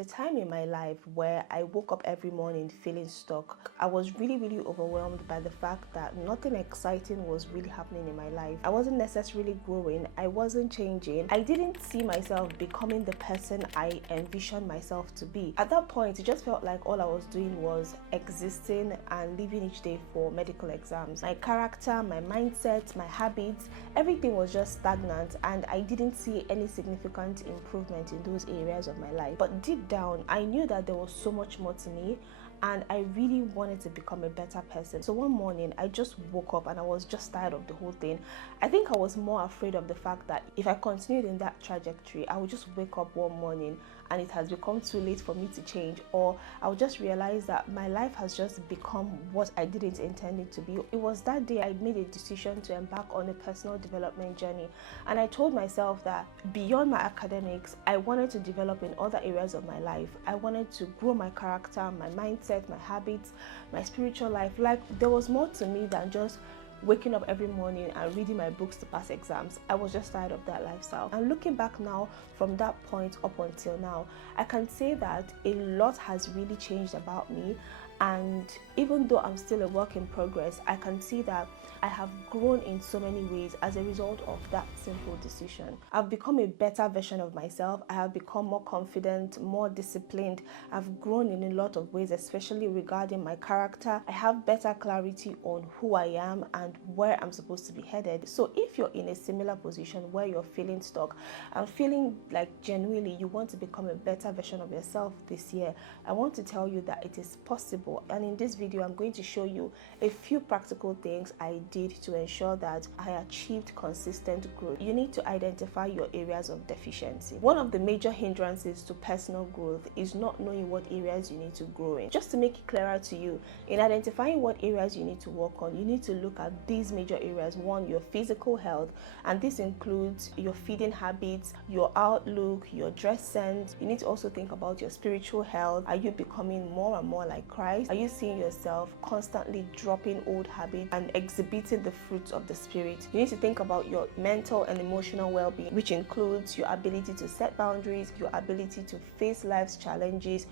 a time in my life where I woke up every morning feeling stuck. I was really overwhelmed by the fact that nothing exciting was really happening in my life. I wasn't necessarily growing, I wasn't changing. I didn't see myself becoming the person I envisioned myself to be. At that point, it just felt like all I was doing was existing and living each day for medical exams. My character, my mindset, my habits, everything was just stagnant, and I didn't see any significant improvement in those areas of my life. But deep down, I knew that there was so much more to me, and I really wanted to become a better person. So one morning I just woke up and I was just tired of the whole thing. I think I was more afraid of the fact that if I continued in that trajectory, I would just wake up one morning and it has become too late for me to change, or I would just realize that my life has just become what I didn't intend it to be. It was that day I made a decision to embark on a personal development journey, and I told myself that beyond my academics, I wanted to develop in other areas of my life. I wanted to grow my character, my mindset, my habits, my spiritual life. Like, there was more to me than just waking up every morning and reading my books to pass exams. I was just tired of that lifestyle. And looking back now, from that point up until now, I can say that a lot has really changed about me. And even though I'm still a work in progress, I can see that I have grown in so many ways as a result of that simple decision. I've become a better version of myself. I have become more confident, more disciplined. I've grown in a lot of ways, especially regarding my character. I have better clarity on who I am and where I'm supposed to be headed. So if you're in a similar position where you're feeling stuck and feeling like genuinely you want to become a better version of yourself this year, I want to tell you that it is possible. And in this video, I'm going to show you a few practical things I did to ensure that I achieved consistent growth. You need to identify your areas of deficiency. One of the major hindrances to personal growth is not knowing what areas you need to grow in. Just to make it clearer to you, in identifying what areas you need to work on, you need to look at these major areas. One, your physical health, and this includes your feeding habits, your outlook, your dress sense. You need to also think about your spiritual health. Are you becoming more and more like Christ? Are you seeing yourself constantly dropping old habits and exhibiting the fruits of the Spirit? You need to think about your mental and emotional well-being, which includes your ability to set boundaries, your ability to face life's challenges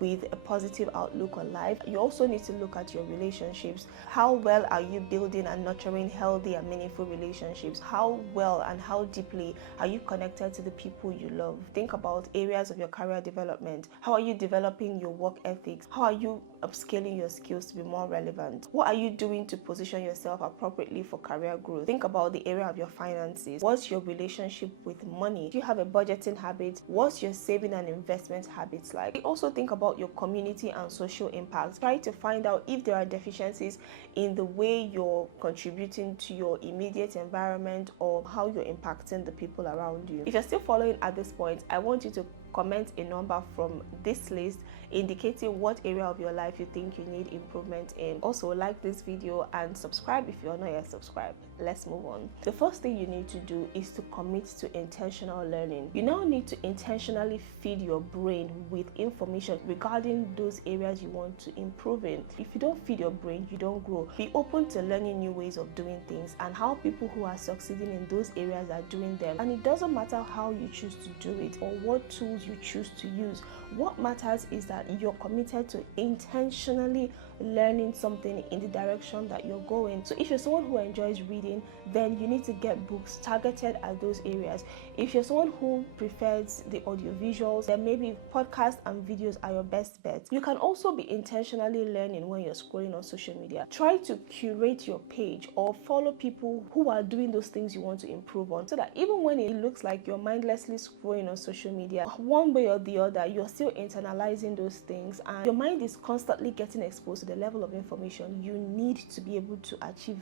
with a positive outlook on life. You also need to look at your relationships. How well are you building and nurturing healthy and meaningful relationships? How well and how deeply are you connected to the people you love? Think about areas of your career development. How are you developing your work ethics? How are you upscaling your skills to be more relevant? What are you doing to position yourself appropriately for career growth? Think about the area of your finances. What's your relationship with money? Do you have a budgeting habit? What's your saving and investment habits like? Also think about your community and social impact. Try to find out if there are deficiencies in the way you're contributing to your immediate environment or how you're impacting the people around you. If you're still following at this point, I want you to comment a number from this list indicating what area of your life you think you need improvement in. Also, like this video and subscribe if you're not yet subscribed. Let's move on. The first thing you need to do is to commit to intentional learning. You now need to intentionally feed your brain with information regarding those areas you want to improve in. If you don't feed your brain, you don't grow. Be open to learning new ways of doing things and how people who are succeeding in those areas are doing them. And it doesn't matter how you choose to do it or what tools you choose to use. What matters is that you're committed to intentionally learning something in the direction that you're going. So if you're someone who enjoys reading, then you need to get books targeted at those areas. If you're someone who prefers the audio visuals, then maybe podcasts and videos are your best bet. You can also be intentionally learning when you're scrolling on social media. Try to curate your page or follow people who are doing those things you want to improve on, so that even when it looks like you're mindlessly scrolling on social media, one way or the other, you're still internalizing those things and your mind is constantly getting exposed to the level of information you need to be able to achieve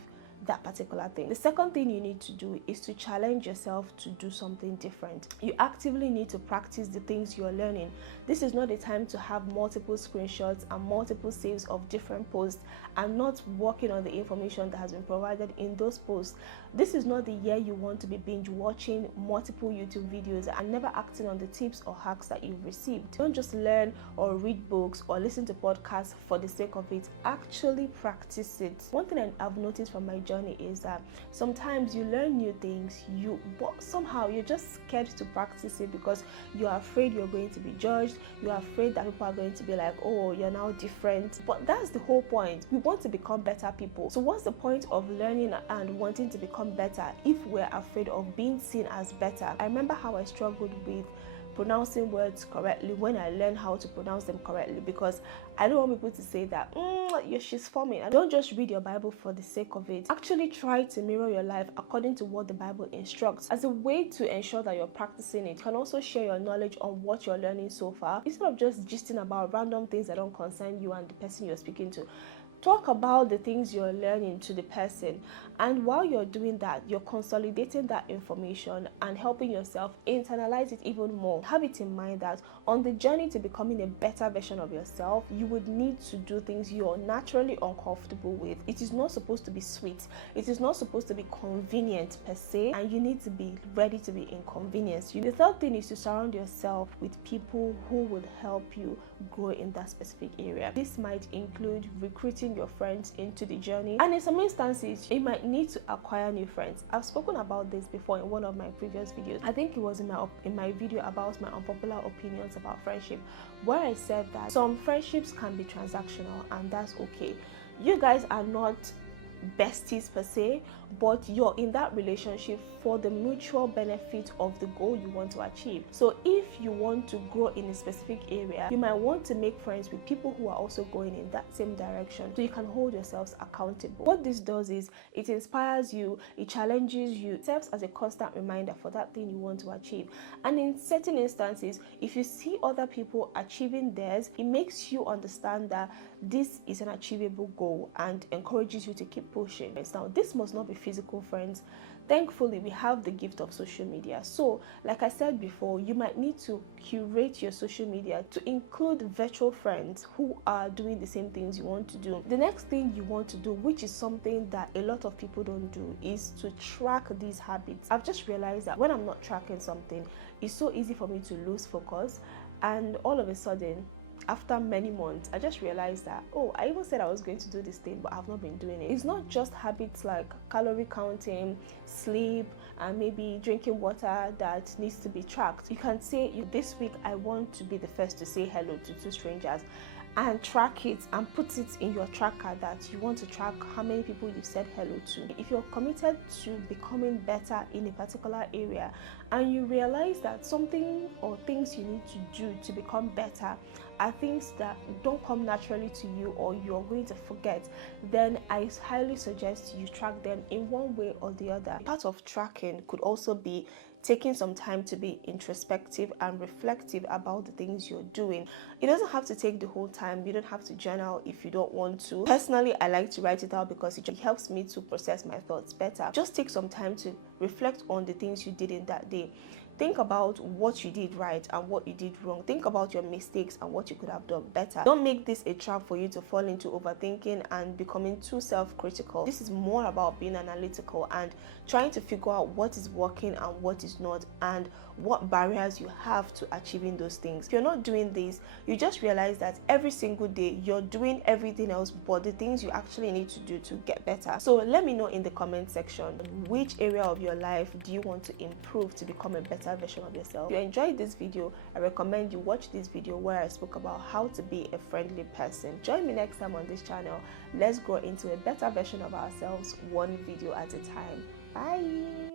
that particular thing. The second thing you need to do is to challenge yourself to do something different. You actively need to practice the things you're learning. This is not a time to have multiple screenshots and multiple saves of different posts and not working on the information that has been provided in those posts. This is not the year you want to be binge watching multiple YouTube videos and never acting on the tips or hacks that you've received. Don't just learn or read books or listen to podcasts for the sake of it. Actually practice it. One thing I've noticed from my journey journey is that sometimes you learn new things, but somehow you're just scared to practice it because you're afraid you're going to be judged, you're afraid that people are going to be like, oh, you're now different. But that's the whole point. We want to become better people. So what's the point of learning and wanting to become better if we're afraid of being seen as better? I remember how I struggled with pronouncing words correctly when I learned how to pronounce them correctly, because I don't want people to say that she's forming. And don't just read your Bible for the sake of it. Actually try to mirror your life according to what the Bible instructs. As a way to ensure that you're practicing it, you can also share your knowledge on what you're learning so far, instead of just gisting about random things that don't concern you and the person you're speaking to. Talk about the things you're learning to the person, and while you're doing that, you're consolidating that information and helping yourself internalize it even more. Have it in mind that on the journey to becoming a better version of yourself, you would need to do things you're naturally uncomfortable with. It is not supposed to be sweet, it is not supposed to be convenient per se, and you need to be ready to be inconvenienced. The third thing is to surround yourself with people who will help you grow in that specific area. This might include recruiting your friends into the journey, and in some instances you might need to acquire new friends. I've spoken about this before in one of my previous videos. I think it was in my video about my unpopular opinions about friendship, where I said that some friendships can be transactional, and that's okay. You guys are not besties per se, but you're in that relationship for the mutual benefit of the goal you want to achieve. So if you want to grow in a specific area, you might want to make friends with people who are also going in that same direction, so you can hold yourselves accountable. What this does is it inspires you, it challenges you, it serves as a constant reminder for that thing you want to achieve. And in certain instances, if you see other people achieving theirs, it makes you understand that this is an achievable goal and encourages you to keep pushing. Now, this must not be physical friends. Thankfully, we have the gift of social media. So, like I said before, you might need to curate your social media to include virtual friends who are doing the same things you want to do. The next thing you want to do, which is something that a lot of people don't do, is to track these habits. I've just realized that when I'm not tracking something, it's so easy for me to lose focus, and all of a sudden, after many months, I just realized that, oh, I even said I was going to do this thing, but I've not been doing it. It's not just habits like calorie counting, sleep, and maybe drinking water that needs to be tracked. You can say, this week I want to be the first to say hello to 2 strangers, and track it and put it in your tracker that you want to track how many people you've said hello to. If you're committed to becoming better in a particular area, and you realize that something or things you need to do to become better are things that don't come naturally to you, or you're going to forget, then I highly suggest you track them in one way or the other. Part of tracking could also be taking some time to be introspective and reflective about the things you're doing. It doesn't have to take the whole time. You don't have to journal if you don't want to. Personally, I like to write it out because it helps me to process my thoughts better. Just take some time to reflect on the things you did in that day. Think about what you did right and what you did wrong. Think about your mistakes and what you could have done better. Don't make this a trap for you to fall into overthinking and becoming too self-critical. This is more about being analytical and trying to figure out what is working and what is not, and what barriers you have to achieving those things. If you're not doing this, you just realize that every single day you're doing everything else but the things you actually need to do to get better. So let me know in the comment section, which area of your life do you want to improve to become a better version of yourself? If you enjoyed this video, I recommend you watch this video where I spoke about how to be a friendly person. Join me next time on this channel. Let's grow into a better version of ourselves, one video at a time. Bye.